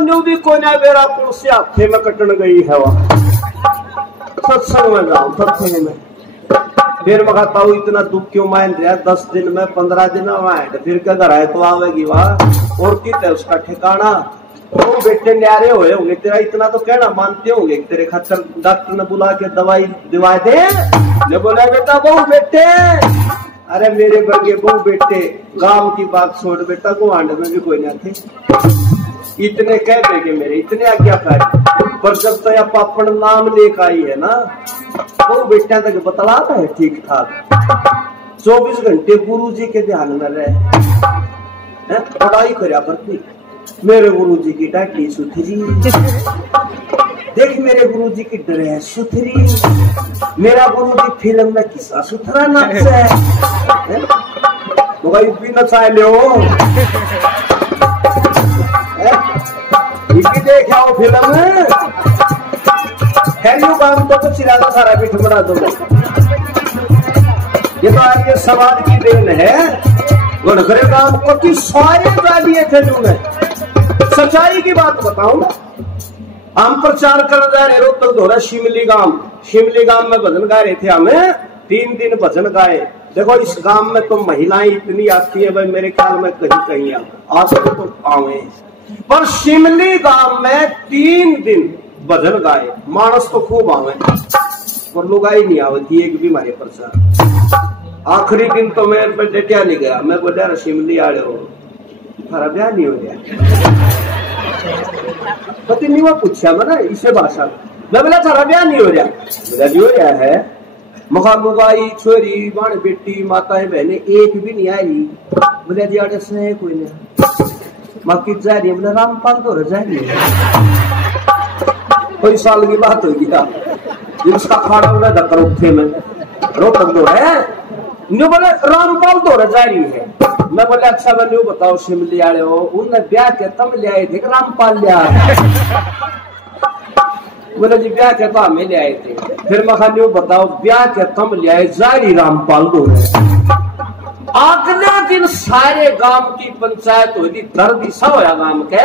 New भी कोई ना मेरा कुर्सी हाथे में कटन गई है वह सत्संग में जाऊं सत्संग में फिर मैं कहता हूँ इतना दुख क्यों मान रहा 10 दिन में 15 दिन में फिर क्या घर आए तो आवेगी वहां और कित है उसका ठिकाना। वो बेटे न्यारे हुए होंगे तेरा इतना तो कहना मानते होंगे तेरे खातर डॉक्टर ने बुला के दवाई दिवा दे। ने बोला बेटा बहु बेटे अरे मेरे वर्गे बहु बेटे गांव की बात छोड़ बेटा गुआंड में भी कोई ना थे इतने कह बेगे मेरे इतने आज्ञाकारी पर जब तो यह पापड़ नाम लेकर आई है ना बहु बेटा तक बतलाता है ठीक ठाक 24 घंटे गुरु जी के ध्यान में रहे पढ़ाई करया करती। मेरे गुरु जी की डाटी सुथरी देख मेरे गुरु जी की ड्रेस सुथरी मेरा गुरु जी फिल्म में किसा सुथरा नाच है तो भाई भी नचा लो देख आओ फिल्म में काम तो चिरागा सारा पीठ बना दो। ये तो आपके समाज की देन है गुणखरे काम को कि सारे डालिए थे तुमने सच्चाई की बात बताऊं हम प्रचार कर जा रहे रोहतक धोरा शिमली गांव में भजन गा रहे थे हमें 3 दिन भजन गाए। देखो इस गांव में तो महिलाएं इतनी आती है भाई मेरे ख्याल में कहीं कहीं आज तो आवे पर शिमली गांव में 3 दिन भजन गाए मानस तो खूब आवे पर लोग आई नहीं आवती एक भी मारे प्रचार। आखिरी दिन तो मैं डटिया नहीं गया मैं बोला शिमली आ रहे हो थारा ब्याह नहीं हो गया पति नहीं वो पूछा मैं ना इसे भाषा मैं बोला थारा ब्याह नहीं हो रहा बोला जो रहा है मखा लुगाई छोरी बाण बेटी माता बहने एक भी नहीं आई बोला जी आड़े से कोई नहीं माँ की जा रही है बोला रामपाल तो रह रही है कोई साल की बात होगी जिसका खाना हुआ धक्कर उठे में रोहतक तो है न्यू बोले रामपाल तो रह रही है। मैं बोले अच्छा मैं न्यू बताओ शिमली आए हो उनने ब्याह के तम ले आए थे रामपाल ले आए बोले जी ब्याह के तो हमें ले आए थे फिर मैं न्यू बताओ ब्याह के तम ले आए जारी रामपाल तो अगले दिन सारे गांव की पंचायत हुई दर्द सा होया गांव के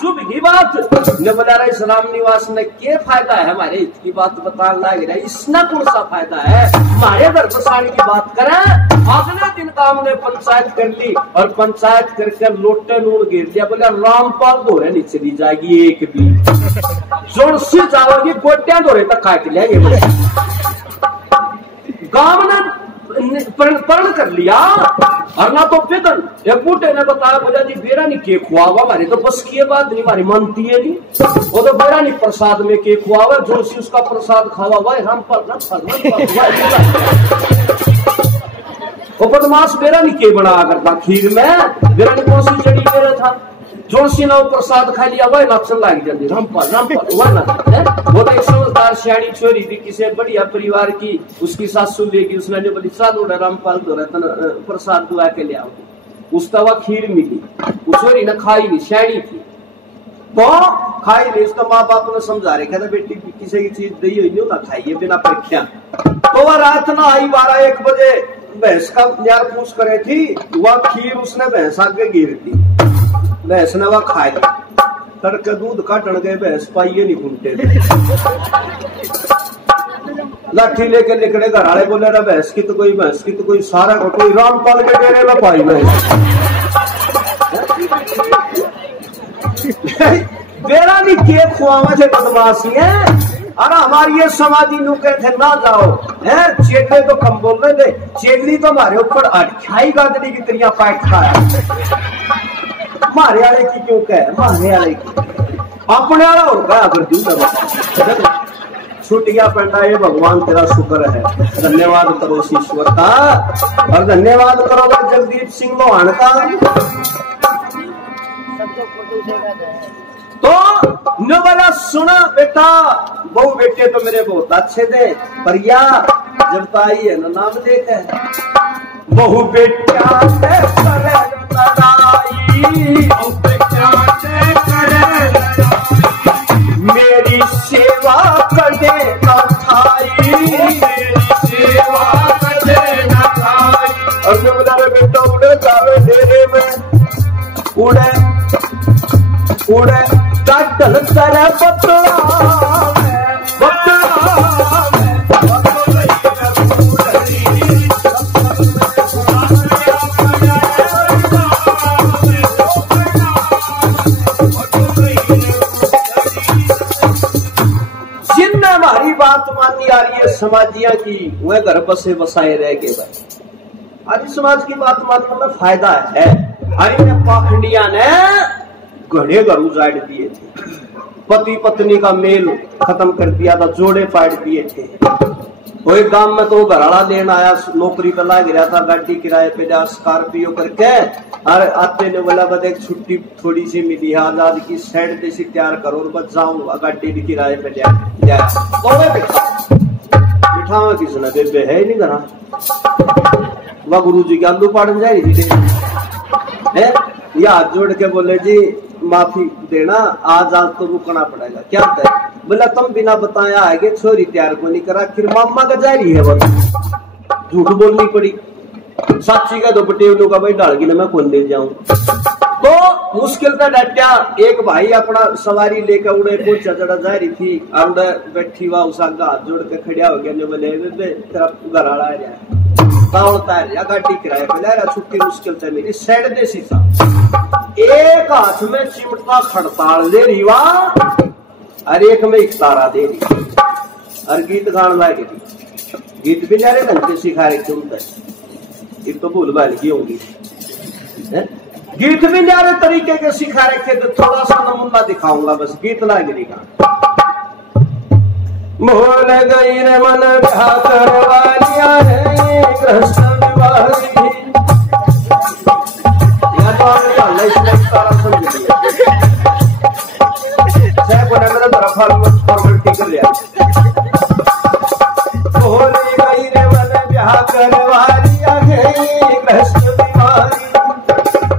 चुप की बात ने बोला इस राम निवास में क्या फायदा है हमारे हित की बात बता लग रहा है इसना कौन सा फायदा है हमारे घर बसाने की बात करें। अगले दिन गांव ने पंचायत कर ली और पंचायत करके लोटे नून गिर दिया बोला रामपाल धोरे नहीं चली जाएगी एक भी जोर से जाओगी गोटियां धोरे तक काट लिया गांव ने प्रण कर लिया और ना तो फिर एक बूटे ने बताया बोला जी बेरा नहीं केक हुआ हुआ हमारे तो बस की बात नहीं हमारी मानती है नहीं वो तो बेरा नहीं प्रसाद में केक हुआ हुआ जो सी उसका प्रसाद खावा हुआ है रामपाल वो बदमाश बेरा नहीं के बना करता खीर में बेरा नहीं कौन सी जड़ी बेरा था जो सी ना प्रसाद खा लिया वह नाचन लाग जाती रामपाल वह ना वो तो एक समझदार सियाणी छोरी थी किसी बढ़िया परिवार की उसकी सासू लेगी उसने जो बोली चालू रामपाल तो प्रसाद दुआ के ले आओ उसका वह खीर मिली उस छोरी ने खाई नहीं सियाणी थी तो खाई नहीं उसका माँ बाप ने समझा रहे कहते बेटी किसी की चीज दी हुई नहीं ना खाइए बिना परीक्षा। तो वह रात ना आई 12-1 बजे भैंस का न्यार पूछ करे थी वह खीर उसने भैंस आगे गिर दी भैंस ने वह खाई तड़के दूध काटन गए भैंस पाइये नहीं घूमते लाठी लेके निकले घर वाले बोले रहा भैंस की तो कोई सारा को कोई रामपाल के डेरे में पाई भैंस बेरा नहीं के खुआवा से बदमाशी है अरे हमारी ये समाधि नु कहते ना जाओ है चेले तो कम बोल रहे थे चेली तो हमारे ऊपर अठाई गादड़ी की तरिया पैक खाया मारे वाले की क्यों कह मारने वाले की अपने वाला होगा अगर छुट्टियां पड़ता है भगवान तेरा शुक्र है धन्यवाद करो ईश्वर का और धन्यवाद करो जगदीप सिंह लोहान का। तो न वाला सुना बेटा बहु बेटे तो मेरे बहुत अच्छे थे पर या जब तो आई है ना नाम लेते बहु बेटा मेरी सेवा कर दे न खाई और जो बता रहे बेटा उड़े जावे डेरे में उड़े ढलकर बतला जिनने हमारी बात मानी आ रही है समाजिया की, वह घर बसे बसाए रह गए भाई। आदि समाज की बात मानने में फायदा है। अरे पाखंडिया ने घड़े घर उजाड़ दिए थे, पति पत्नी का मेल खत्म कर दिया था, जोड़े फाड़ दिए थे। कोई गांव में तो घराड़ा लेना आया, नौकरी पे लग गया था, गाड़ी किराए पे जा स्कॉर्पियो करके, और आते ने बोला बस एक छुट्टी थोड़ी सी मिली है, आजाद की साइड जैसी तैयार करो और बस जाऊंगा, गाड़ी भी किराए पे जा बिठावा किसने बेबे है नहीं घरा। वह गुरु जी के आलू पाड़न जाएगी है, या हाथ जोड़ के बोले जी माफी देना, आज तो रुकना पड़ेगा। क्या है बोला तुम बिना बताया आगे छोरी तैयार को नहीं करा, फिर मामा का जारी है बस झूठ बोलनी पड़ी। साक्षी का दो पटेलों का भाई डाल की ना मैं कौन ले जाऊं, तो मुश्किल का डटिया एक भाई अपना सवारी लेकर उड़े पहुंचा जड़ा जा रही थी, और उड़े बैठी हुआ उस आगे हाथ जोड़ के खड़िया हो गया, जो बोले तेरा घर आड़ा है या गाड़ी किराए पे ले, छुट्टी मुश्किल से मेरी साइड दे सा एक हाथ में चिमटा खड़ताल दे रही वाह, और एक में इकतारा दे रही, और गीत गान लागे थी। गीत भी जारे ढंग से सिखा रहे थे, एक तो भूल भाल की होंगी, गीत भी जारे तरीके के सिखा रखे थे। थोड़ा सा नमूना दिखाऊंगा बस, गीत लागे नहीं का। भूल गई रे मन ब्याह करवालिया है कृष्ण विवाही,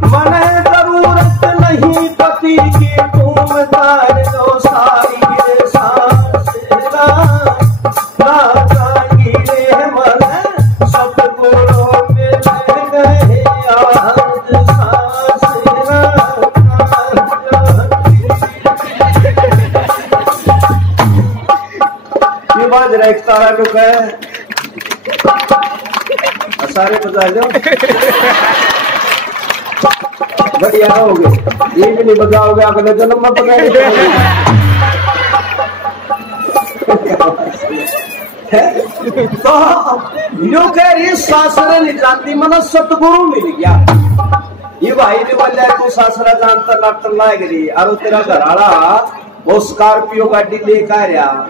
मन जरूरत नहीं पति की, तुम तार दो सारी एक तारा को कहे सारे बजा दो बढ़िया हो गए, ये भी नहीं बजाओगे अगले जन्म में बजाएंगे। तो कह रही सासरे नहीं जानती, मन सतगुरु मिल गया। ये भाई ने बोला तू सासरा जानता नाटन लाग रही, और तेरा घराड़ा वो स्कॉर्पियो गाड़ी लेकर आया,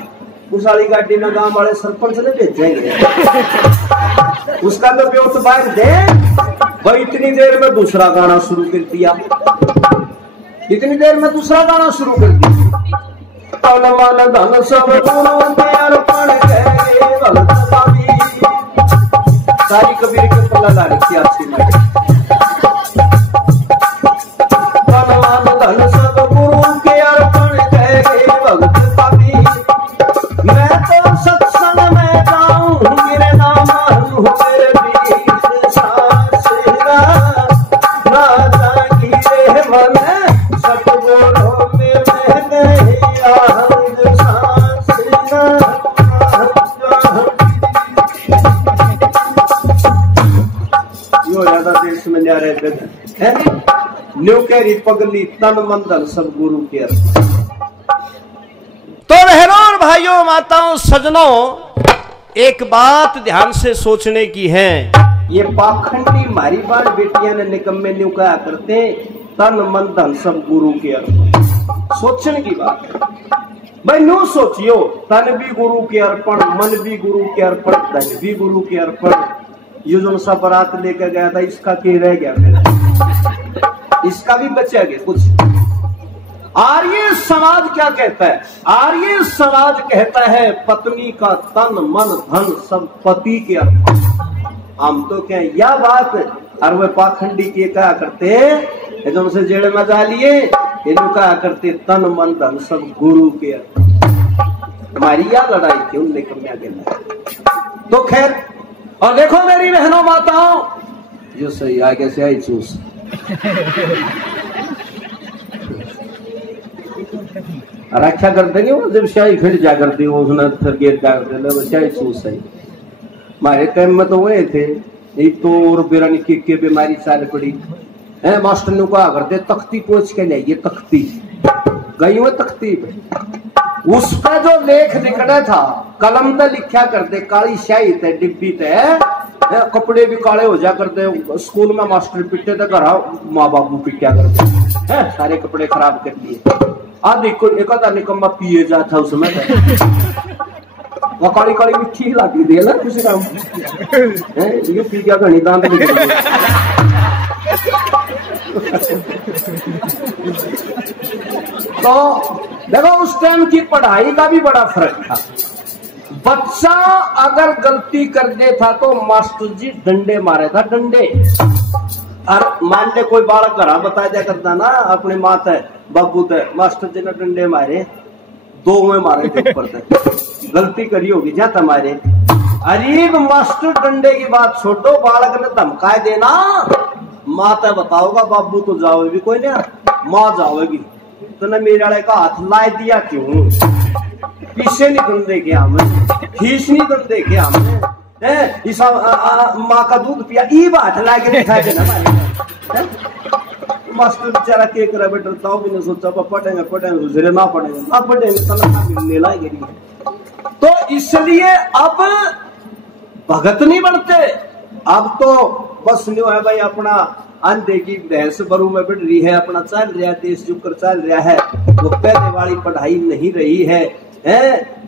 उस वाली गाड़ी में गांव वाले सरपंच ने भेजेंगे, उसका तो प्योर तो बाहर दे भाई। इतनी देर में दूसरा गाना शुरू कर दिया, इतनी देर में दूसरा गाना शुरू कर दिया। तन मन धन सब सारी कबीर के पल्ला ला रखी अच्छी में, तन मन धन सब गुरु के अर्पण करें भगत पापी। मैं तो सत्संग में जाऊं मेरे नाम मेरे बीच सासेरा, ना जागी रे मन सतगुरु में नहीं आज सासेरा। यो ज्यादा देश में जा रहे हैं न्यू कैरी पगली तन मन धन सब गुरु के अर्पण। तो बहनों और भाइयों माताओं सजनों, एक बात ध्यान से सोचने की है। ये पाखंडी मारी बार बेटियां ने निकम्मे न्यू कहा करते तन मन धन सब गुरु के अर्पण। सोचने की बात है भाई, न्यू सोचियो, तन भी गुरु के अर्पण, मन भी गुरु के अर्पण, धन भी गुरु के अर्पण। ये जो सा बारात लेकर गया था इसका क्या रह गया मेरा, इसका भी बचा गया कुछ। आर्य समाज क्या कहता है? आर्य समाज कहता है पत्नी का तन मन धन सब पति के अर्पण। हम तो क्या यह बात, और वे पाखंडी के कहा करते जो उनसे जेड़ में जा लिए, इन्हों कहा करते तन मन धन सब गुरु के अर्पण। हमारी यह लड़ाई थी उनने कमिया के। तो खैर, और देखो मेरी बहनों माताओं, जो सही आगे से आई चूस रक्षा कर देंगे वो जब शाही फिर जा कर दी उसने फिर गेट जा कर दे शाही सूस सही हमारे टाइम में तो वही थे एक तो और बेरा की बीमारी चाल पड़ी है मास्टर ने कहा करते तख्ती पोछ के लाइए तख्ती गई हुई तख्ती पे उस पर जो लेख लिखना था कलम से लिखा करते काली शाही थे डिब्बी थे कपड़े भी काले हो जा करते स्कूल में मास्टर पिटे थे घर माँ बाबू पिटा करते हैं सारे कपड़े खराब कर लिए आदि को एक आधा निकम्मा पिए जाता उसमें वो काली काली मिट्टी लागी दे ना किसी काम ये पी क्या घनी दांत तो देखो उस टाइम की पढ़ाई का भी बड़ा फर्क था बच्चा अगर गलती कर दे था तो मास्टर जी डंडे मारे था डंडे और मान ले कोई बालक घर बता दिया करता ना अपने माता बाबू थे मास्टर जी ने डंडे मारे 2 में मारे थे ऊपर तक गलती करी होगी जा तुम्हारे अरीब मास्टर डंडे की बात छोड़ो बालक ने धमकाए देना माता बताओगा बाबू तो जाओगी कोई नहीं माँ जाओगी तो ना मेरे वाले का हाथ ला दिया क्यों पीछे नहीं दंदे के हमें फीस नहीं दंदे के हमें माँ का दूध पिया ई बात ला के दिखा देना मास्टर बेचारा के करे बेटा ताऊ भी ने सोचा पढ़ेंगे दूसरे ना पढ़ेंगे तनख्वाह मिलने लाएगी तो इसलिए अब भगत नहीं बनते अब तो बस नहीं है भाई अपना अंधे की भैंस बरू में बढ़ रही है अपना चल रहा है देश जुकर चल रहा है वो पहले वाली पढ़ाई नहीं रही है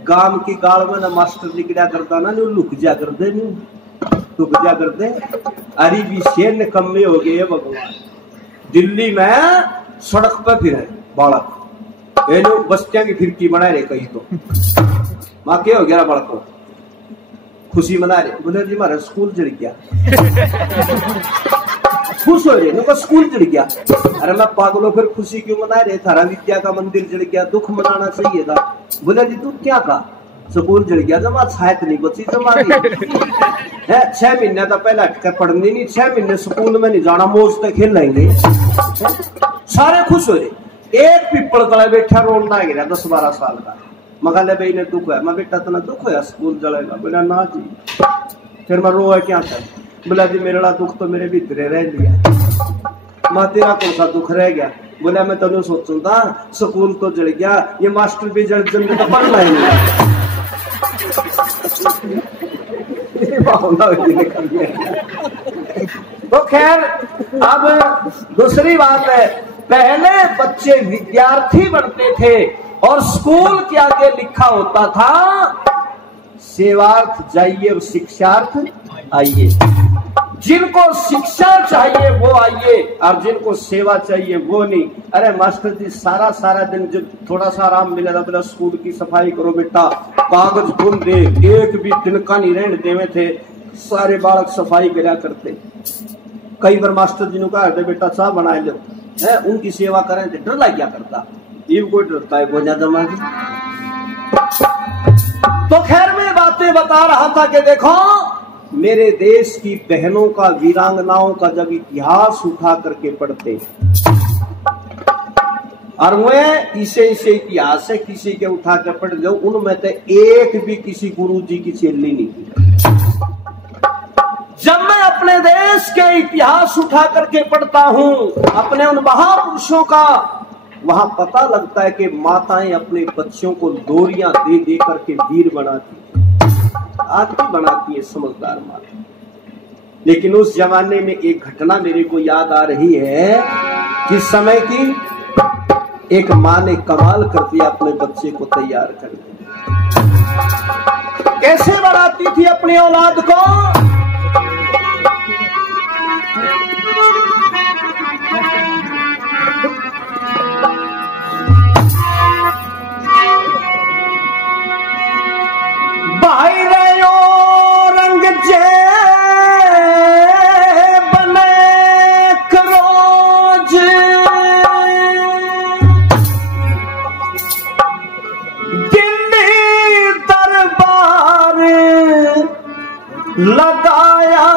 गांव की गाड़ में ना मास्टर निकला करता ना लुक जा कर दे लुक जा कर दे अरे भी शेर ने कम्मे हो गए भगवान दिल्ली में सड़क पे फिर है बालक ये लोग बस्तियां की फिरकी बना रहे कहीं तो माँ क्या हो गया बालक को खुशी मना रहे बोले जी हमारा स्कूल जड़ गया खुश हो रहे उनका स्कूल जड़ गया अरे मैं पागलों फिर खुशी क्यों मना रहे थारा विद्या का मंदिर जड़ गया दुख मनाना चाहिए था बोले जी तू क्या कहा स्कूल जड़ गया जमा छायत नहीं बची जमा है 6 महीने तो पहले हटकर पढ़नी नहीं 6 महीने स्कूल में नहीं जाना मौज तक खेल लेंगे सारे खुश हो रहे एक पीपल तले बैठा रोना गिरा 10-12 साल का मगाले भाई ने दुख है मैं बेटा तना दुख है स्कूल जलेगा बोला ना जी फिर मैं रोया क्या था बोला जी मेरा दुख तो मेरे भीतरे रह लिया माँ तेरा कौन सा दुख रह गया बोला मैं तेन सोचू था स्कूल तो जल गया ये मास्टर भी जल जल तो पढ़ना ही नहीं तो खैर अब दूसरी बात है पहले बच्चे विद्यार्थी बनते थे और स्कूल के आगे लिखा होता था सेवार्थ जाइए और शिक्षार्थ आइए जिनको शिक्षा चाहिए वो आइए और जिनको सेवा चाहिए वो नहीं अरे मास्टर जी सारा दिन जब थोड़ा सा आराम मिलेगा बोला स्कूल की सफाई करो बेटा कागज भून दे एक भी दिन का नहीं रहने देवे थे सारे बालक सफाई करा करते कई बार मास्टर जी ने कहा बेटा चाह बना लो है उनकी सेवा करें तो डर लग गया करता ये कोई डरता है बहुत ज्यादा मांग तो खैर मैं बातें बता रहा था कि देखो मेरे देश की बहनों का वीरांगनाओं का जब इतिहास उठा करके पढ़ते और मैं इसे इतिहास है किसी के उठा कर पढ़ लो उनमें तो एक भी किसी गुरु जी की चेली नहीं थी जब मैं अपने देश के इतिहास उठा करके पढ़ता हूं अपने उन महापुरुषों का वहां पता लगता है कि माताएं अपने बच्चों को डोरियां दे दे करके वीर बनाती आज भी बनाती है समझदार माता लेकिन उस जमाने में एक घटना मेरे को याद आ रही है कि समय की एक माँ ने कमाल कर दिया अपने बच्चे को तैयार कर दिया कैसे बढ़ाती थी अपनी औलाद को भाई रहो रंग जे बने करोज दिल्ली दरबार लगाया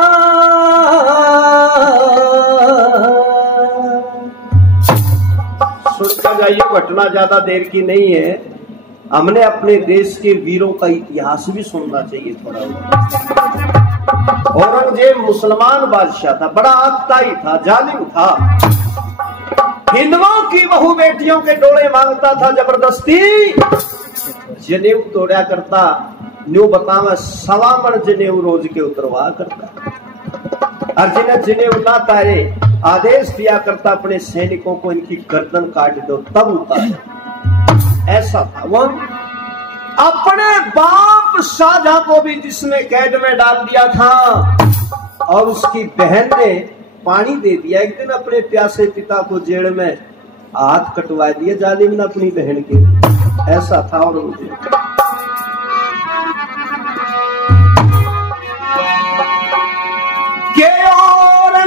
भाइयों, घटना ज्यादा देर की नहीं है। हमने अपने देश के वीरों का इतिहास भी सुनना चाहिए थोड़ा। औरंगजेब मुसलमान बादशाह था, बड़ा आतताई था, जालिम था, हिंदुओं की बहु बेटियों के डोले मांगता था, जबरदस्ती जनेऊ तोड़ा करता। न्यू बतावा 1.25 मन जनेऊ रोज के उतरवा करता। और जिन्हें जनेऊ ना तारे आदेश दिया करता अपने सैनिकों को, इनकी गर्दन काट दो तब उतारे। ऐसा था वो। अपने बाप शाहजहां को भी जिसने कैद में डाल दिया था और उसकी बहन ने पानी दे दिया। एक दिन अपने प्यासे पिता को जेल में हाथ कटवा दिए जालिम ने अपनी बहन के। ऐसा था औरंगजेब।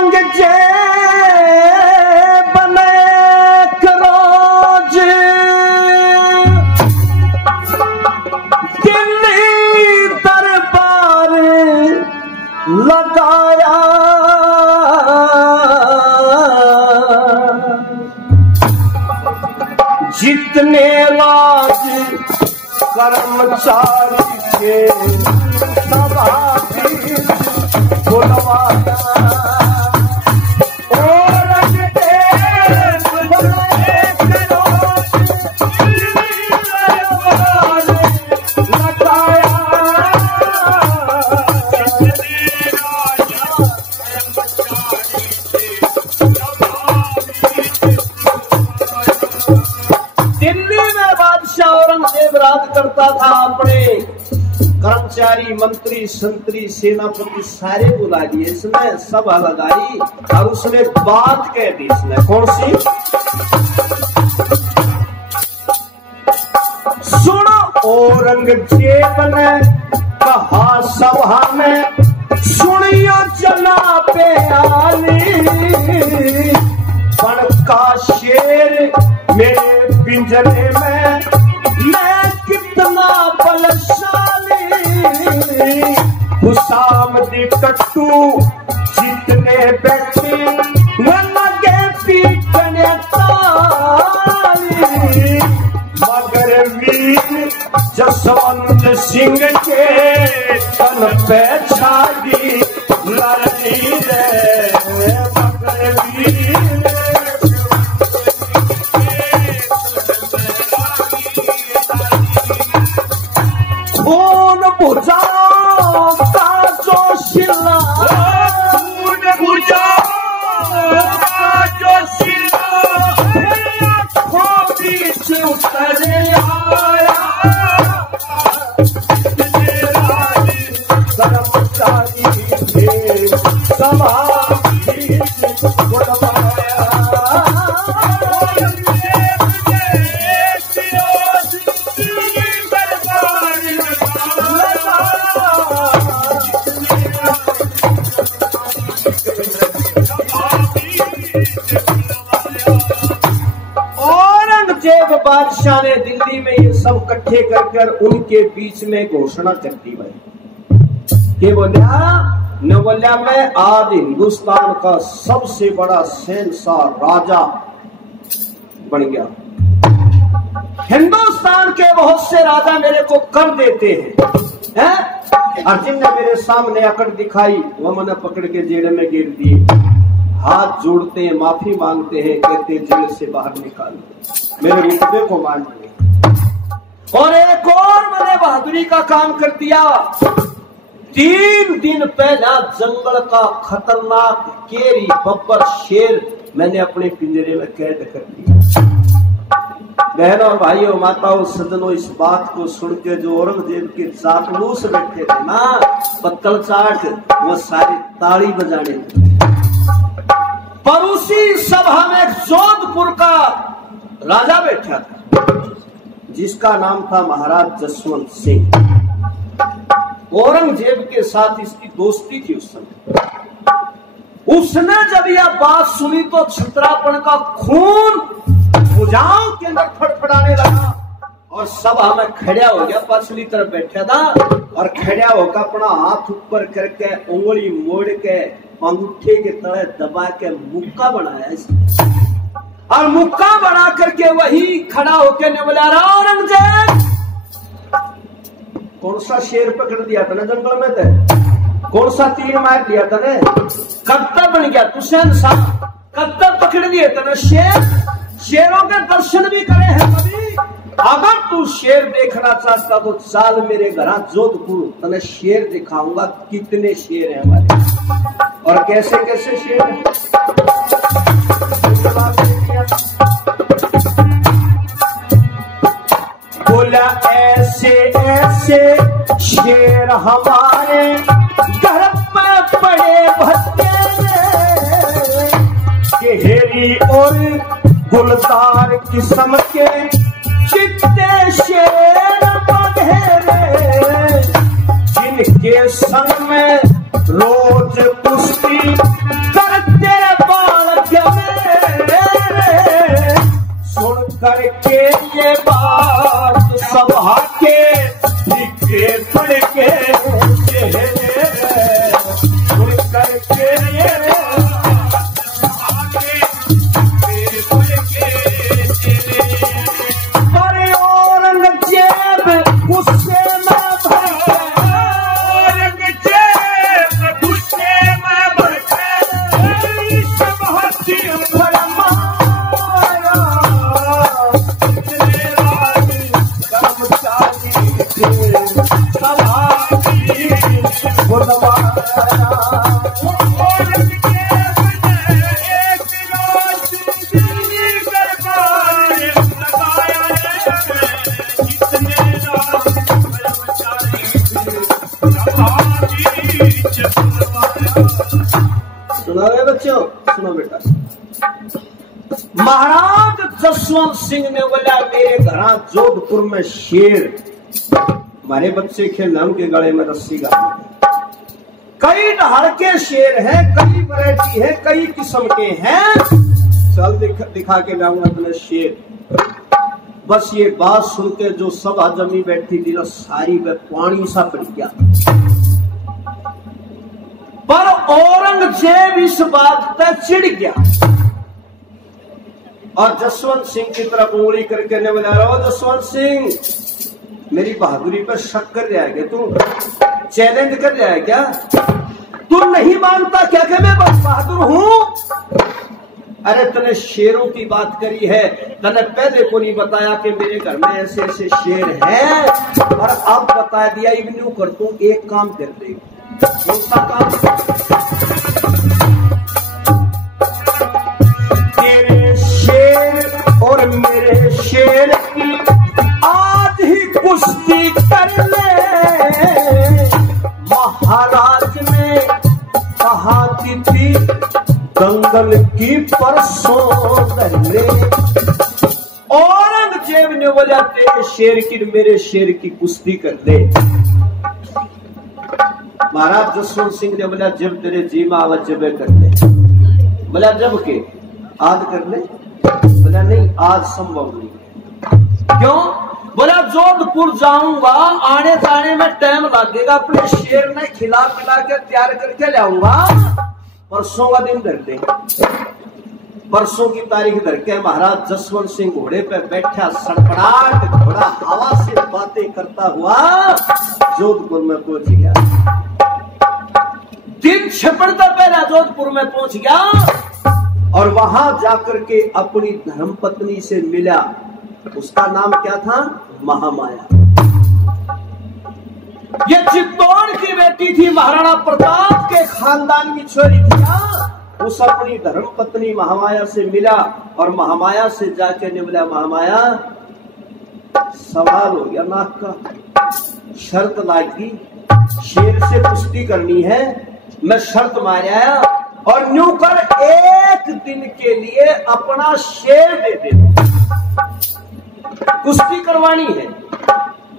औरंगजेब ने रोज दिल्ली दरबार लगाया, जितने राज कर्मचारी के सभापति बुलवाया। करता था, अपने कर्मचारी मंत्री संतरी सेनापति सारे बुला लिए, इसने सभा लगाई और उसने बात कह दी। इसने कौन सी? सुनो, औरंगजेब ने कहा सभा में, सुनियो जनाब आली, बन का शेर मेरे पिंजरे में, मैं कितना बलशाली, हुसामदी कट्टू जितने बैठे न लगे पीटने ताली, मगर वीर जसवंत सिंह के तन पे छाड़ी लड़ी रे, मगर वीर खून बुझाओ का जोशिला, खून बुझाओ का जोशिला, आँखों बीच उतर आया, कर्मचारी थे सभा बीच बुलवाया। औरंगजेब बादशाह ने दिल्ली में ये सब इकट्ठे कर उनके बीच में घोषणा कर दी भाई कि बोलिया न बोलिया मैं आज हिंदुस्तान का सबसे बड़ा शहंशाह राजा बन गया। हिंदुस्तान के बहुत से राजा मेरे को कर देते हैं, अर्जुन ने मेरे सामने अकड़ दिखाई, वो मैंने पकड़ के जेल में गिर दिए, हाथ जोड़ते हैं, माफी मांगते हैं, कहते हैं जेल से बाहर निकाल दो, मेरे रुतबे को मान लिया। और एक और मैंने बहादुरी का काम कर दिया। 3 दिन पहला जंगल का खतरनाक केरी बब्बर शेर मैंने अपने पिंजरे में कैद कर दिया। बहनों और भाइयों, माताओं, सज्जनों, इस बात को सुन के जो औरंगजेब के चापलूस बैठे थे ना, पत्तल चाट, वो सारी ताली बजाने थे। पर उसी सभा में जोधपुर का राजा बैठा था जिसका नाम था महाराज जसवंत सिंह। औरंगजेब के साथ इसकी दोस्ती थी उस समय। उसने जब यह बात सुनी तो छतरापन का खून भुजाओं के अंदर फड़फड़ाने लगा और सभा में खड़ा हो गया। पछली तरफ बैठा था और खड़ा होकर अपना हाथ ऊपर करके उंगली मोड़ के अंगूठे के तले दबा के मुक्का बनाया और मुक्का बना करके वही खड़ा होकर ने बोला, औरंगजेब कौन सा शेर पकड़ दिया था ना जंगल में थे, कौन सा तीर मार दिया था ने, कब तक बन गया तू शहंशाह, कब तक पकड़ दिए थे ना शेर, शेरों के दर्शन भी करे हैं कभी। अगर तू शेर देखना चाहता तो चाल मेरे घर जोधपुर, तने शेर दिखाऊंगा कितने शेर हैं हमारे और कैसे कैसे शेर हैं। बोला ऐसे ऐसे शेर हमारे घर पे पड़े भत्ते हेरी और गुलदार किस्म के कितने शेर बघेरे, जिनके संग में रोज कुश्ती करते बालक मेरे। सुन करके ये बात सभा के दिखे पड़ के चेहरे, सुन करके ये बच्चों सुनो बेटा। महाराज जसवंत सिंह ने बोला मेरे घर जोधपुर में शेर, हमारे बच्चे खेल के गले में रस्सी का, कई ढाल के शेर हैं, कई वैरायटी है, कई किस्म के हैं, चल दिखा के लाऊंगा अपने शेर। बस ये बात सुन के जो सभा जमी बैठी थी ना सारी में पानी सा पड़ गया। पर औरंगजेब इस बात पर चिढ़ गया और जसवंत सिंह की तरफ उंगली करके ने बोला, जसवंत सिंह मेरी बहादुरी पर शक कर रहा है क्या, तू चैलेंज कर रहा है क्या, तू नहीं मानता क्या कि मैं बहादुर हूं। अरे तने शेरों की बात करी है, तने पहले को नहीं बताया कि मेरे घर में ऐसे ऐसे शेर हैं, और अब बता दिया इवन्यू कर तू एक काम कर दे। कौन सा काम? तेरे शेर और मेरे शेर की आज ही कुश्ती कर ले। महाराज ने कहा थी दंगल की परसों पहले। औरंगजेब ने बोला तेरे शेर की मेरे शेर की कुश्ती कर ले। महाराज जसवंत सिंह ने बोला जब तेरे जी में आवत जब कर ले। बोला जब के आज कर ले। बोला नहीं आज संभव नहीं। क्यों? बोला जोधपुर जाऊंगा, आने जाने में टाइम लगेगा, अपने शेर ने खिला पिला के तैयार करके लाऊंगा, परसों का दिन धर दे। परसों की तारीख धर के महाराज जसवंत सिंह घोड़े पे बैठा, सड़पड़ाट घोड़ा हवा से बातें करता हुआ जोधपुर में पहुंच गया। दिन छपड़ता पहला जोधपुर में पहुंच गया और वहां जाकर के अपनी धर्मपत्नी से मिला। उसका नाम क्या था? महामाया। ये चित्तौड़ की बेटी थी, महाराणा प्रताप के खानदान की छोरी थी। उस अपनी धर्मपत्नी महामाया से मिला और महामाया से जाके ने बोला महामाया सवाल हो गया नाक का, शर्त लागी, शेर से कुश्ती करनी है, मैं शर्त मार आया और न्यू कर एक दिन के लिए अपना शेर दे दे, कुश्ती करवानी है।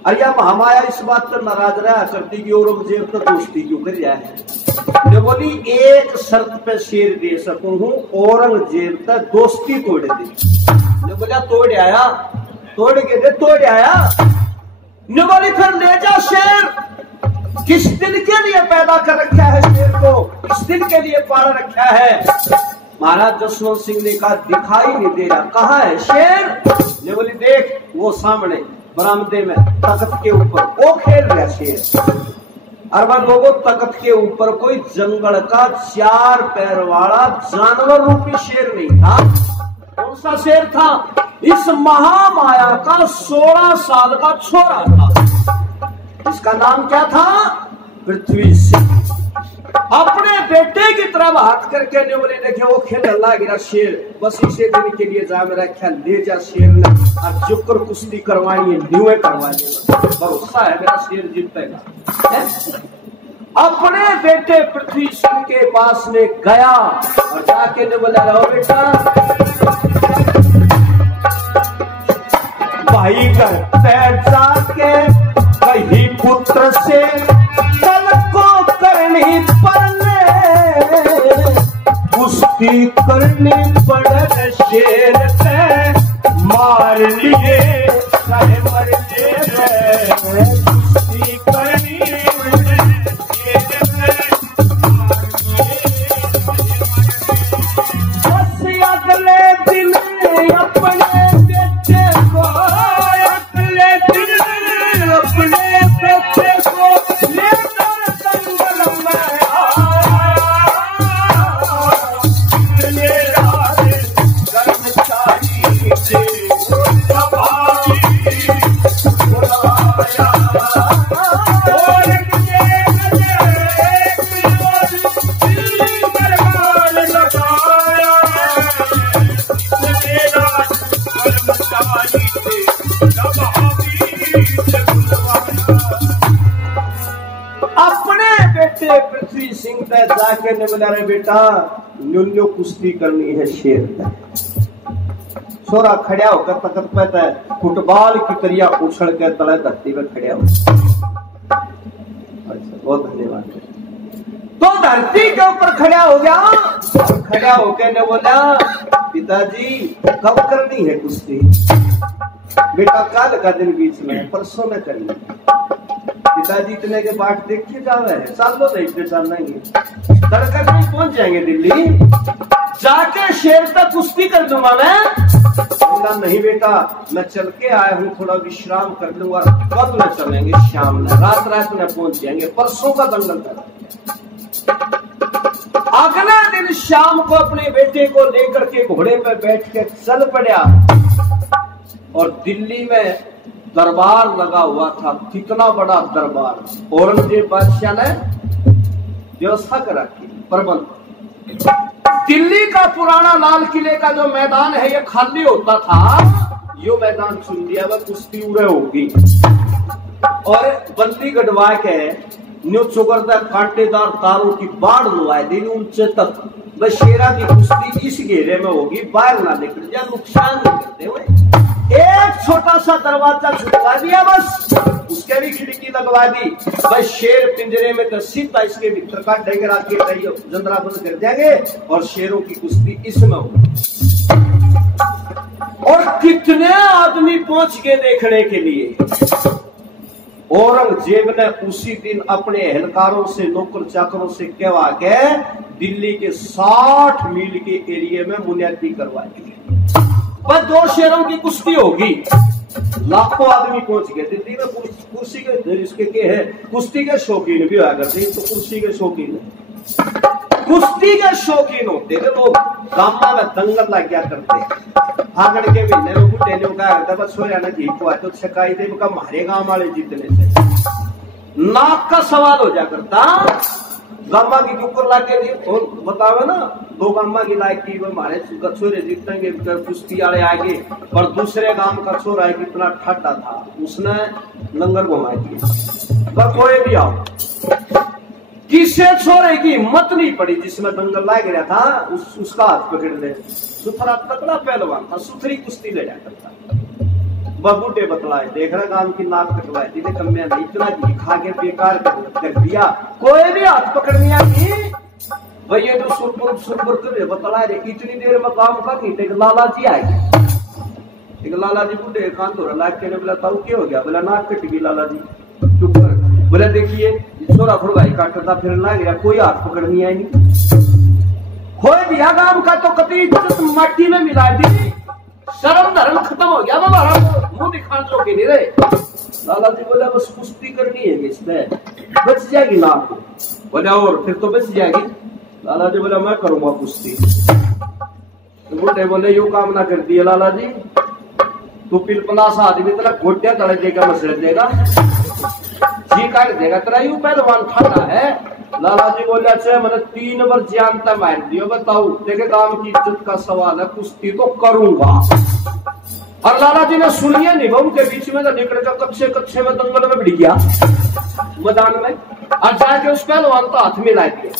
अरे महामाया इस बात पर नाराज रहा करती कि औरंगजेब तो दोस्ती क्यों कर रहा है। जो बोली एक शर्त पे शेर दे सकूं हूं, औरंगजेब तक दोस्ती तोड़ दे। जो बोला तोड़ आया, तोड़ के दे, तोड़ आया। ने बोली फिर ले जा शेर, किस दिन के लिए पैदा कर रखा है शेर को, किस दिन के लिए पाल रखा है। महाराज जसवंत सिंह ने कहा दिखाई नहीं दे रहा, कहाँ है शेर? ने बोली देख वो सामने बरामदे में तख्त के ऊपर वो खेल रहा शेर। अरबा लोगों तख्त के ऊपर कोई जंगल का 4 पैर वाला जानवर रूपी शेर नहीं था। कौन सा शेर था? इस महामाया का 16 साल का छोरा था। इसका नाम क्या था? पृथ्वी सिंह। अपने बेटे की तरफ हाथ करके ने बोले देखे वो खेल अल्लाह गिरा शेर, बस इसे देने के लिए जा मेरा ख्याल ले जा शेर ने, और जुकर कुश्ती करवानी है न्यूए करवा देगा, भरोसा है मेरा शेर जीतेगा। अपने बेटे पृथ्वी सिंह के पास में गया और जाके ने बोला रहो बेटा भाई घर पैर जाके कहीं पुत्र से कल को करनी पड़े, कुश्ती करनी पड़े शेर पे मार लिए चाहे मर लिए, कुश्ती करनी बस अगले दिन अपने बेटे को, अगले दिन अपने बेटे को लेकर जंगल में कर्मचारी से अपने बेटे पृथ्वी सिंह तय जाके ने बोला रे बेटा न्यून्यो कुश्ती करनी है शेर तय। छोरा खड़ा होकर तख्त पे तय फुटबॉल की तरिया उछल के तले धरती में खड़ा हो। अच्छा बहुत धन्यवाद। तो धरती के ऊपर खड़ा हो गया, खड़ा होकर ने बोला पिताजी कब करनी है कुश्ती? बेटा कल का दिन बीच में, परसों में करनी। पिताजी इतने के बाट देख के जावे है, सालों नहीं पहचानेंगे, तड़कर नहीं पहुंच जाएंगे दिल्ली, जाके शेर तक कुश्ती कर दूंगा मैं। बोला नहीं बेटा मैं चल के आया हूँ, थोड़ा विश्राम कर लूंगा, कल में चलेंगे शाम में, रात रात में पहुंच जाएंगे, परसों का दंगल कर। अगला दिन शाम को अपने बेटे को लेकर के घोड़े पे बैठ के चल पड़ा और दिल्ली में दरबार लगा हुआ था। कितना बड़ा दरबार, औरंगजेब बादशाह ने व्यवस्था कर रखी, प्रबंध। दिल्ली का पुराना लाल किले का जो मैदान है ये खाली होता था, यो मैदान चुन लिया, वह कुश्ती उड़े होगी और बल्ली गढ़वा के न्यू चुगरदा कांटेदार तारों की बाढ़ लुआए दिन ऊंचे तक, बस शेरा की कुश्ती इस घेरे में होगी, बाहर ना निकल जाए, नुकसान नहीं करते हुए। एक छोटा सा दरवाजा छुटवा दिया बस, उसके भी खिड़की लगवा दी, बस शेर पिंजरे में तो सीधा इसके भीतर का डेगरा के जंदरा बंद कर देंगे और शेरों की कुश्ती इसमें होगी। और कितने आदमी पहुंच गए देखने के लिए। औरंगजेब ने उसी दिन अपने एहलकारों से, नौकर चाकरों से कहवा के दिल्ली के 60 मील के एरिया में मुनियादी करवाई। बस 2 शेरों की कुश्ती होगी, लाखों आदमी पहुंच गए दिल्ली में। कुर्सी के इसके है, कुश्ती के शौकीन भी हुआ करते, तो कुर्सी के शौकीन, कुश्ती के शौकीन होते थे लोग। गामा में दंगल लग गया करते, फागड़ के महीने में बुढ़े ने कहा बस हो जाना जी को तो छकाई दे का हमारे गांव वाले जीतने से नाक का सवाल हो जा करता। गामा की कुकर लाके बतावे ना, 2 गामा की लायकी हमारे छोरे जीतेंगे कुश्ती वाले आगे, और दूसरे गांव का छोरा है कितना ठाटा था, उसने लंगर घुमा दिया। कोई भी आओ, किसे छोरे की हिम्मत नहीं पड़ी, जिसमें दंगल लाग रहा था उसका हाथ पकड़ ले। सुथरा तकड़ा पहलवान था, सुथरी कुश्ती ले जाकर था। बबूटे बतलाए देख रहा गांव की नाक कटवाई थी, कम्या नहीं इतना घी खा के बेकार कर दिया, कोई भी हाथ पकड़नी आई भैया जो सुरपुर कर बतला रहे। इतनी देर में काम कर नहीं थे, लाला जी आए, एक लाला जी बूढ़े कान धोरा लाग के बोला ताऊ क्या हो गया? बोला नाक कट गई लाला जी। चुप कर। बोला देखिए छोरा फुड़वाई काटता फिर लाग गया, कोई हाथ पकड़नी आई नहीं। खोए दिया गांव का तो कभी इज्जत माटी में मिला दी, शर्म धर्म खत्म हो गया हमारा, मुंह दिखाने जो के नहीं रहे। लाला जी बोला बस कुश्ती करनी है इसमें, बच जाएगी ना आपको। बोला और फिर तो बच जाएगी। लाला जी बोला मैं करूंगा कुश्ती। तो बूढ़े बोले यू काम ना कर दिया लाला जी, तू पिलपलास आदमी तेरा गोटिया तड़े देगा, मसले देगा, जी काट देगा तेरा, यू पहलवान ठाटा है। लाला जी बोले अच्छा मैंने 3 बार जानता मार दियो, बताओ देखे काम की इज्जत का सवाल है, कुश्ती तो करूंगा। और लाला जी ने सुनिए नहीं, वो उनके बीच में निकल कर कच्चे कच्चे में दंगल में बढ़ गया मैदान में, और जाके उस पहलवान तो हाथ में ला दिया।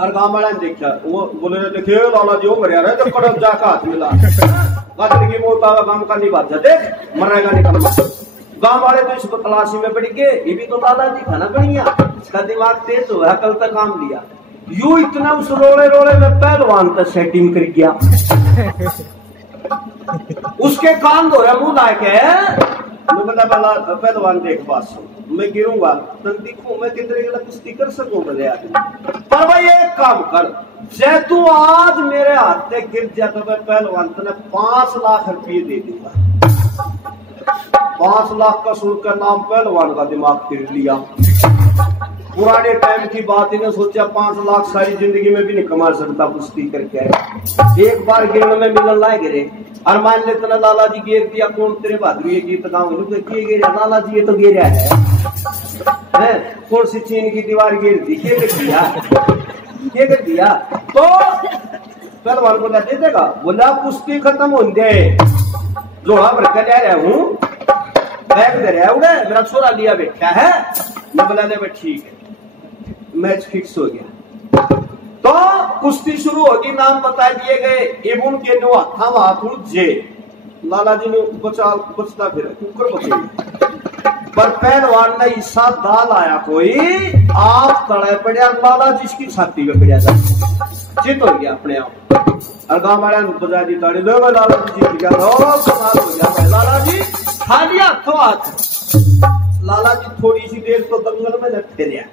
और गांव वाला ने देखा, वो बोले देखे लाला जी वो मरिया रहे तो कड़क जाकर हाथ मिला, की मौत आवा गांव का नहीं बात देख मरेगा निकलना। गांव वाले तो इस तलाशी में पड़ गए, ये भी तो लाला जी खाना बढ़िया, इसका दिमाग तेज हुआ, कल तक काम लिया। यू इतना उस रोले रोले में पहलवान तक सेटिंग कर गया, उसके कान धो रहे मुंह लाके पहलवान देख बात सुन, मैं गिरूंगा तन दिखू मैं कितने कुश्ती कर सकूं बड़े आदमी, पर भाई एक काम कर, जे तू आज मेरे हाथ से गिर जा तो मैं पहलवान तने 5 लाख रुपये दे दूंगा। 5 लाख का सुनकर नाम पहलवान का दिमाग फिर लिया। पुराने टाइम की बात इन्हें सोचा 5 लाख सारी जिंदगी में भी नहीं कमा सकता कुश्ती करके, एक बार गिरने में मिलन लाए गिरे। और मान ले तना लाला जी गिर दिया, कौन तेरे बहादुरी गीत गाँव गिरा लाला जी, ये तो गिरा है कौन सी चीन की दीवार गिर दी, ये कर दिया। तो पहलवान बोला दे देगा, बोला कुश्ती खत्म हो गए, जोड़ा भर कर ले रहा हूँ, बैग दे रहा उड़े, मेरा छोरा लिया बैठा है। मैं बोला ले ठीक है, मैच फिक्स हो गया। तो कुश्ती शुरू होगी, नाम बता दिए गए, एवं के नो हाथ जे लाला जी ने बचता फिर कुकर बचे, पर पहलवान ने ईसा दाल आया कोई आप तड़े पड़ा, लाला जिसकी छाती में पड़ा था, चित हो गया अपने आप। और गांव वाले बजा दी ताड़ी, लो लाला जी जीत गया, हो गया लाला जी खा लिया तो हाथ। लाला जी थोड़ी सी देर तो दंगल में लटके रहा,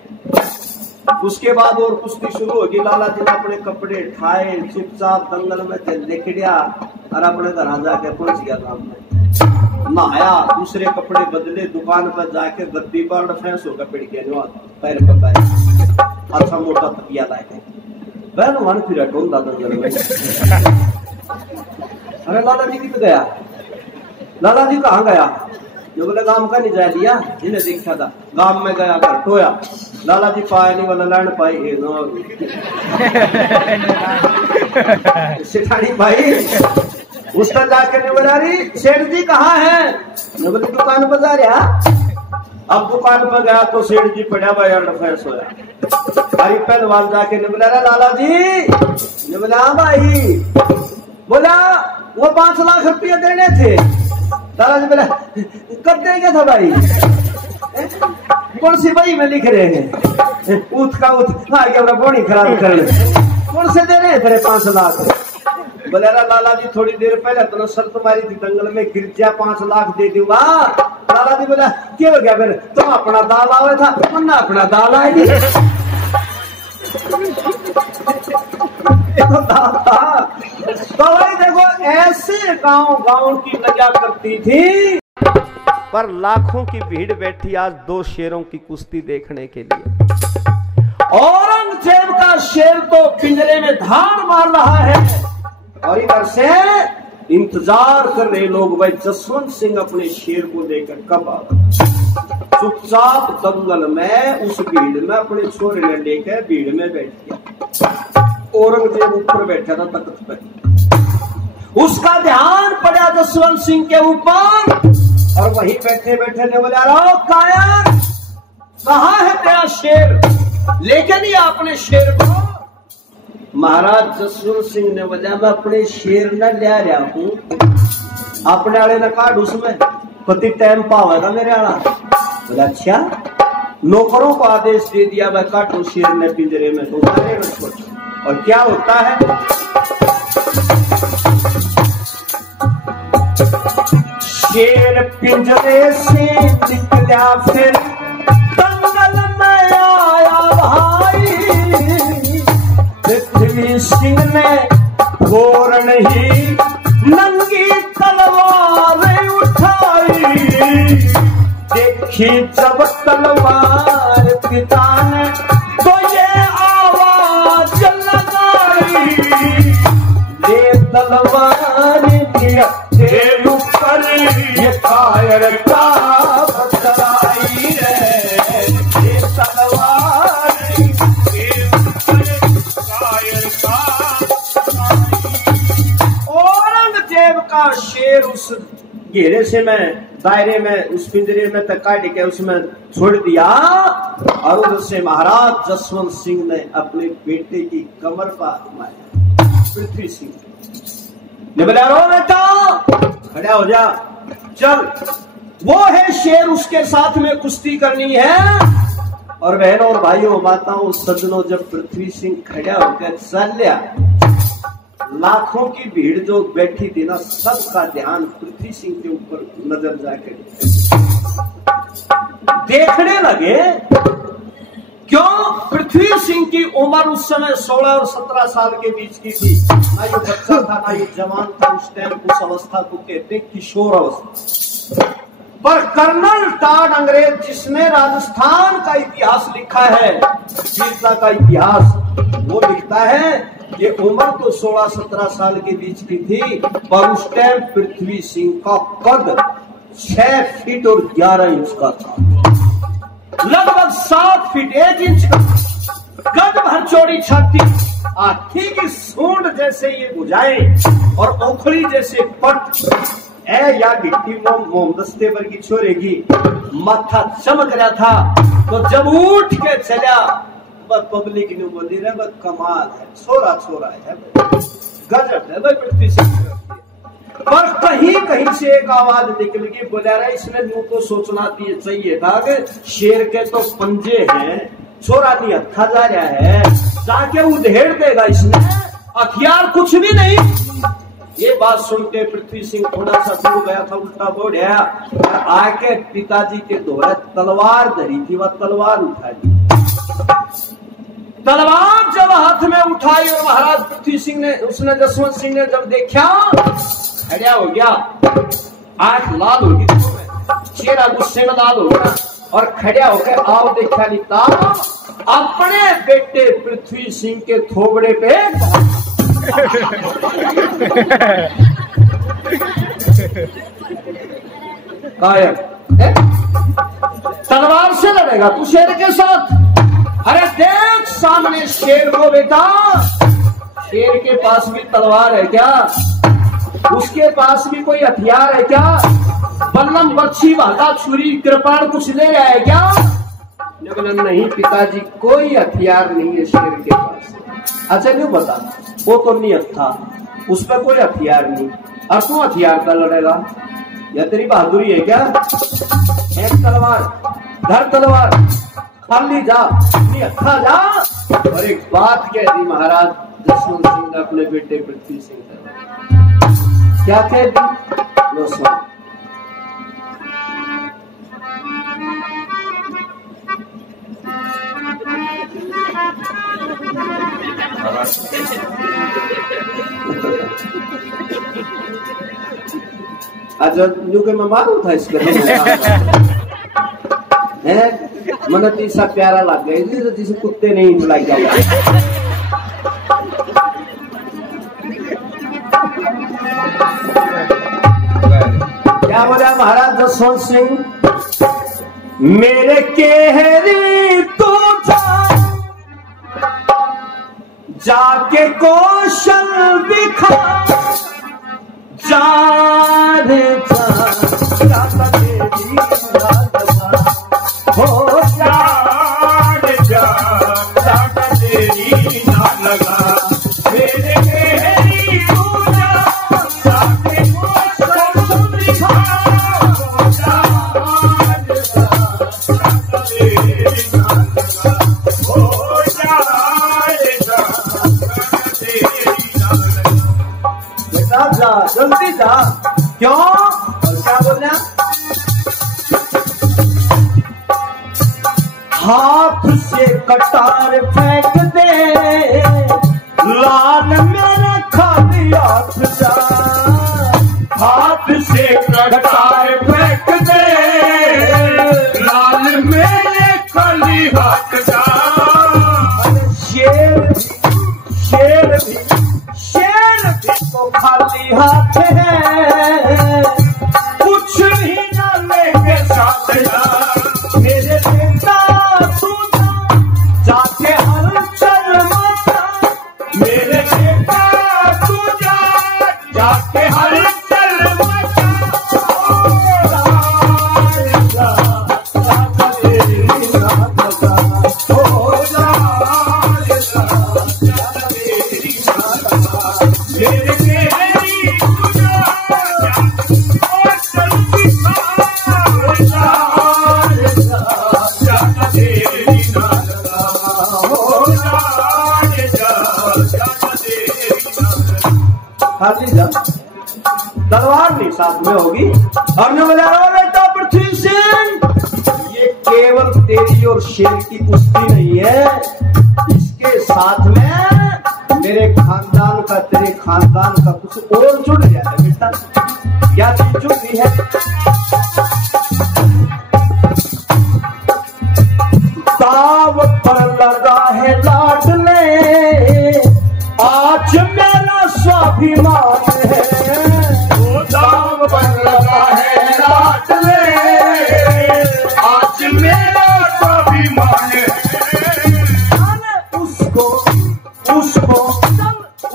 उसके बाद और कुश्ती शुरू होगी। लाला जी ने अपने कपड़े ठाए, चुपचाप दंगल में लेके गया और अपने घर जाके पहुंच गया गांव में, नहाया, दूसरे कपड़े बदले, दुकान पर जाके गद्दी पर फैंस होकर पिट गया, पैर पर पैर, अच्छा मोटा तकिया लाए पहलवान फिर ढूंढा दंगल में। अरे लाला जी कित गया, लाला जी कहाँ गया, जो बोले गांव का नहीं जा दिया, जिन्हें देखा था गांव में गया कर टोया, लाला जी पाया नहीं, वाला लैंड पाई सिठानी पाई, उसका जाके नहीं बोला रही सेठ जी कहाँ है, मैं बोले दुकान पर जा रहा। अब दुकान पर गया तो सेठ जी पड़ा भाई फैस होया, अरे पहलवान जाके नहीं बोला लाला जी, ने बोला हाँ भाई, बोला वो 5 लाख रुपये देने थे। लाला जी बोला कब देंगे था भाई, कौन सी बही में लिख रहे हैं, उठ का उठ अपना बॉडी खराब करने, कौन से दे रहे हैं तेरे 5 लाख। बोले लाला जी थोड़ी देर पहले तो शर्त मारी थी दंगल में, गिर जा 5 लाख दे दूंगा। लाला जी बोला क्या हो गया, फिर तुम अपना दाल आवे था, तुमने अपना दाल आएगी तो भाई देखो ऐसे गांव की लगा करती थी, पर लाखों की भीड़ बैठी आज 2 शेरों की कुश्ती देखने के लिए। औरंगजेब का शेर तो पिंजरे में धार मार रहा है और इधर से इंतजार कर रहे लोग, भाई जसवंत सिंह अपने शेर को लेकर कब आएगा। चुपचाप दंगल में उस भीड़ में अपने छोरे ने लेकर भीड़ में बैठ गया। औरंगजेब ऊपर बैठा था तख्त पे, उसका ध्यान पड़ा जसवंत सिंह के ऊपर और वहीं बैठे बैठे ने बोला रहो कायर, कहाँ है तेरा शेर, लेके नहीं अपने शेर को। महाराज जसवंत सिंह ने बोला मैं अपने शेर न ले रहा हूं, अपने आले न काट उसमें पति टाइम पावेगा मेरे आला। बोला अच्छा, नौकरों को आदेश दे दिया मैं काटू शेर ने पिंजरे में, तो और क्या होता है शेर पिंजरे से निकला फिर दंगल में आया भाई, पृथ्वी देखी जब तलवार पिता ने तो ये आवाज लगाई, ये तलवार दिया तेरे ऊपर ये कायर का बतलाई है, ये तलवार तेरे ऊपर कायर का। औरंगजेब का शेर उस घेरे से मैं दायरे में उस पिंजरे में तक काट के उसमें छोड़ दिया, और उधर से महाराज जसवंत सिंह ने अपने बेटे की कमर पर मारा। पृथ्वी सिंह ने बोला, रो बेटा खड़ा हो जा, चल। वो है शेर, उसके साथ में कुश्ती करनी है। और बहनों और भाइयों, माताओं, सज्जनों, जब पृथ्वी सिंह खड़ा होकर चल लिया, लाखों की भीड़ जो बैठी थी ना, सबका ध्यान पृथ्वी सिंह के ऊपर नजर जाकर देखने लगे। क्यों? पृथ्वी सिंह की उम्र उस समय 16 और 17 साल के बीच की थी। ना ये बच्चा था ना ये जवान था। उस टाइम उस अवस्था को कहते किशोर अवस्था। पर कर्नल टॉड अंग्रेज, जिसने राजस्थान का इतिहास लिखा है, वीरता का इतिहास, वो लिखता है ये उम्र तो 16-17 साल के बीच की थी, पर उस टाइम पृथ्वी सिंह का कद 6 फीट और 11 इंच का था, लगभग 7 फीट 1 इंच का, गज भर चौड़ी छाती, हाथी की सूंड जैसे ये भुजाएं और ओखली जैसे पट, या गिट्टी मोमदस्ते पर की छोरेगी, माथा चमक रहा था। तो जब उठ के चला, पब्लिक ने बोली रे बस कमाल है, छोरा छोरा है, गजब है भाई पृथ्वी सिंह। पर कहीं कहीं से एक आवाज निकल गई, बोला रहा इसने यूं तो सोचना चाहिए था कि शेर के तो पंजे हैं, छोरा नहीं हत्था जा रहा है, जाके उधेड़ देगा इसने, हथियार कुछ भी नहीं। ये बात सुन के पृथ्वी सिंह थोड़ा सा दूर गया था, उल्टा बोढ़ा, आके पिताजी के दोहरे तलवार धरी थी, वह तलवार उठा ली। तलवार जब हाथ में उठाई और महाराज पृथ्वी सिंह ने, उसने जसवंत सिंह ने जब देखा, खड़ा हो गया, आंख लाल हो गई, चेहरा गुस्से में लाल हो गया, और खड़ा होकर आओ देखा लिखता अपने बेटे पृथ्वी सिंह के थोबड़े पे कायर, तलवार से लड़ेगा तू शेर के साथ? अरे देख सामने शेर को बेटा, शेर के पास भी तलवार है क्या? उसके पास भी कोई हथियार है क्या? बल्लम, बर्छी, भाला, छुरी, कृपाण कुछ ले रहा है क्या? लेकिन नहीं पिताजी, कोई हथियार नहीं है शेर के पास। अच्छा क्यों बता, वो तो नियत था, उस पर कोई हथियार नहीं, और तू हथियार का लड़ेगा? या तेरी बहादुरी है क्या? एक तलवार धर, तलवार खाली जा, नियत्था जा। और एक बात कह दी महाराज जसवंत सिंह ने अपने बेटे पृथ्वी सिंह से, क्या कह दी? लो सुन, अच्छा जो कि मैं मारू था इसके मन तीसरा प्यारा लग गया, जिसे कुत्ते नहीं लग गया। क्या बोला महाराज जसवंत सिंह? मेरे केहरी तो जाके कौशल दिखा, जा रे जा तेरी हो, जा तेरी ना लगा, मेरे मेरी पूजा जाके कौशल दिखा, तेरी ना लगा, हो जा जा, जल्दी जा। क्यों? और क्या बोलना? हाथ से कटार फेंक दे, लाल मेरे खाली हाथ जा, हाथ से कटार फेंक दे, खाली हाथ जा। शेर भी तो खाली हाथ है, कुछ भी न लेके साथ जा। मेरे बेटा तू जाके हलचल मचा, मेरे बेटा तू जाके हलचल मचा। खाली जा, तलवार नहीं साथ में होगी। और न बजा रहा बेटा पृथ्वी सिंह, ये केवल तेरी और शेर की कुश्ती नहीं है, इसके साथ में मेरे खानदान का, तेरे खानदान का कुछ और जुड़ गया है बेटा। क्या चीज जुड़ी है? दाव पर लगा है लाडले, आज मेरा स्वाभिमान है। वो दाव पर लगा है लाडले, आज मेरा स्वाभिमान है।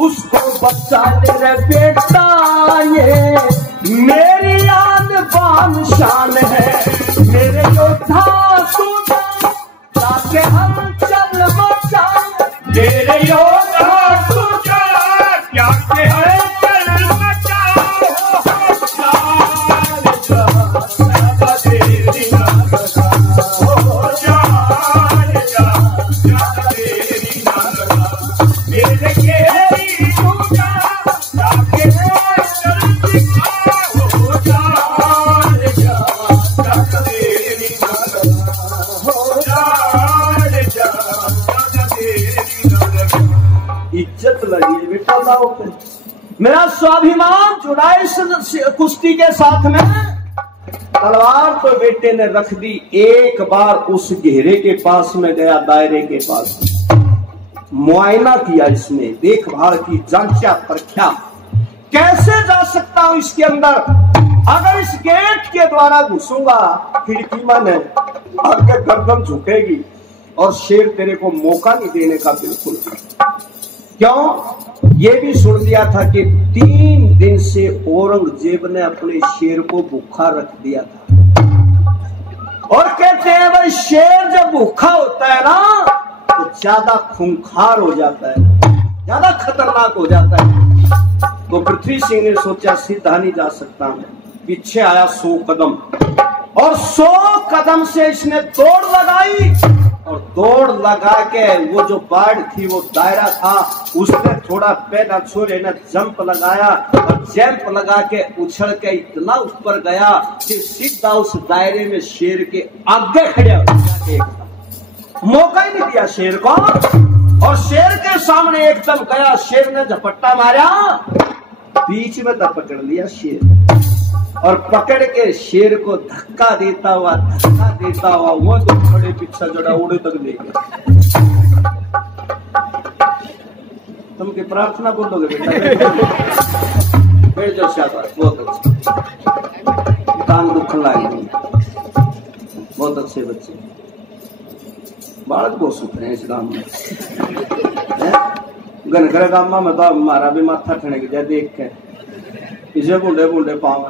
उसको बचा ले रे बेटा, ये मेरी आन बान शान है। मेरे योद्धा तू जाके हम चल बचा, मेरे योद्धा तू जाके हलचल मचा। इज्जत लगी है बेटा दाव पे, मेरा स्वाभिमान जुड़ा इस कुश्ती के साथ में। तलवार तो बेटे ने रख दी, एक बार उस घेरे के पास में गया, दायरे के पास मुआयना किया, इसने देखभाल की, जांचा परखा, कैसे जा सकता हूं इसके अंदर। अगर इस गेट के द्वारा घुसूंगा, खिड़की मन है, आगे गर्दन झुकेगी और शेर तेरे को मौका नहीं देने का बिल्कुल। क्यों? ये भी सुन लिया था कि 3 दिन से औरंगजेब ने अपने शेर को भूखा रख दिया था। और कहते हैं भाई शेर जब भूखा होता है ना तो ज्यादा खूंखार हो जाता है, ज्यादा खतरनाक हो जाता है। तो पृथ्वी सिंह ने सोचा सीधा नहीं जा सकता मैं, पीछे आया 100 कदम, और 100 कदम से इसने दौड़ लगाई, और दौड़ लगा के वो जो बाढ़ थी, वो दायरा था, उसने थोड़ा पैदा छोरे ने जंप लगाया, और जंप लगा के उछल के इतना ऊपर गया कि सीधा उस दायरे में शेर के आगे खड़े हो गया। मौका ही नहीं दिया शेर को, और शेर के सामने एकदम गया, शेर ने झपट्टा मारा, बीच में पकड़ लिया शेर, और पकड़ के शेर को धक्का देता हुआ वो तो खड़े पीछा जड़ा उड़े तक ले गया। तुम की प्रार्थना बोलोगे बेटा? बैठ जाओ शाबाश, बहुत अच्छा, टांग दुखन लागी, बहुत अच्छे बच्चे, बालक बहुत सुख रहे हैं इस गांव में। घनघर गांव में तो हमारा भी माथा ठनक जाए देख के, इसे बूढ़े बूढ़े पाँव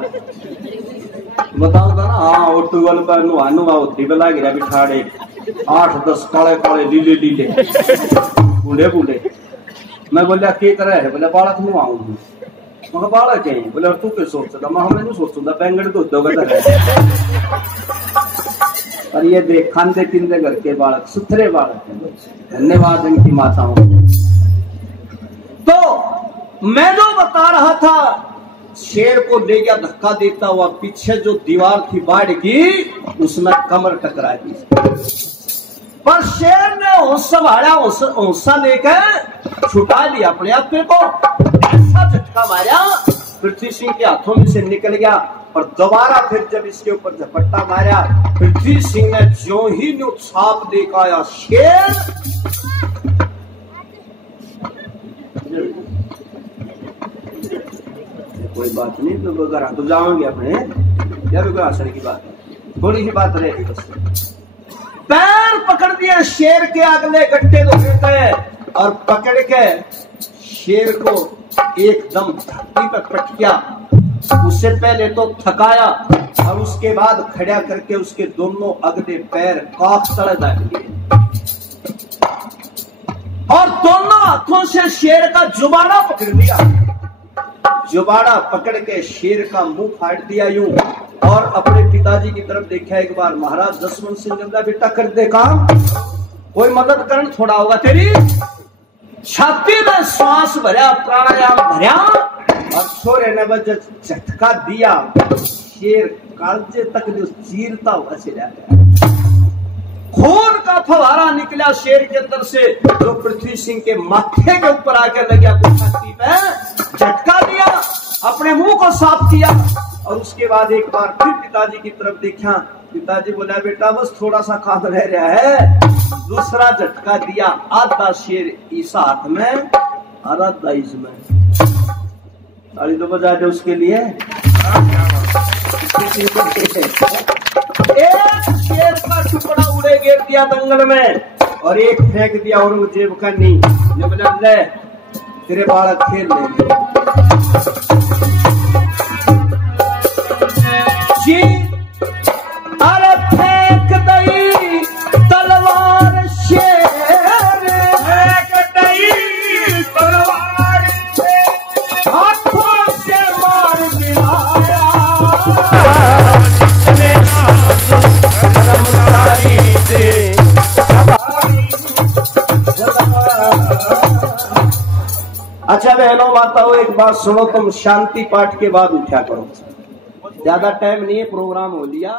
बताओ था ना। हाँ, और ट्यूबवेल पर नुआ होती पे लाग रहा बिठाड़े, 8-10 काले काले लीले लीले बूढ़े बूढ़े। मैं बोलिया की तरह है? बोले बालक नुआऊं, मैं बालक है। बोले तू क्या सोचता? मैं हमें नहीं सोचता, बैंगन तो दोगे। और ये देख खांदे पींदे घर के बालक, सुथरे बालक है। धन्यवाद इनकी माताओं। तो मैं जो बता रहा था, शेर को ले गया धक्का देता हुआ, पीछे जो दीवार थी बाढ़ की, उसमें कमर टकरा दी, पर शेर ने होश संभाला, हौसला लेकर छुटा लिया अपने आप को, ऐसा झटका मारा पृथ्वी सिंह के हाथों में से निकल गया और दोबारा फिर जब इसके ऊपर झपट्टा मारा, पृथ्वी सिंह ने जो ही न्यू छाप दिखाया, शेर कोई बात नहीं, तो घर तो जाओगे अपने, क्या भी कोई आसन की बात है, थोड़ी सी बात रहेगी बस। पैर पकड़ दिया शेर के अगले गट्टे को गए और पकड़ के शेर को एकदम धरती पर पटकिया। उससे पहले तो थकाया और उसके बाद खड़ा करके उसके दोनों अगले पैर काख तले डाल दिए और दोनों हाथों से शेर का जुबाड़ा पकड़ लिया। जुबाड़ा पकड़ के शेर का मुंह फाड़ दिया यूं और अपने पिताजी की तरफ देखा एक बार। महाराज जसवंत सिंह ने बेटा कर दे काम, कोई मदद करने थोड़ा होगा तेरी। छाती में श्वास भरा, प्राणायाम भरा और छोरे ने बस झटका दिया, शेर कालजे तक जो चीरता हुआ चला गया। खून का फवारा निकला शेर के अंदर से, जो पृथ्वी सिंह के माथे के ऊपर आके लग गया। छाती पे झटका दिया, अपने मुंह को साफ किया और उसके बाद एक बार फिर पिताजी की तरफ देखा। पिताजी बोला बेटा बस थोड़ा सा काम रह रहा है। दूसरा झटका दिया, आधा शेर इस हाथ में और आधा इसमें। ताली तो बजा दे उसके लिए। एक शेर का टुकड़ा उड़े गिर दिया दंगल में और एक फेंक दिया औरंगजेब का नी। जब बोला ले तेरे बालक खेल लेंगे जी। अरे फेंक दई तलवार शेर, फेंक दई तलवार शेर, हाथों से मार गिराया। अच्छा बहनों माताओं एक बात सुनो, तुम शांति पाठ के बाद उठा करो, ज्यादा टाइम नहीं है, प्रोग्राम हो लिया।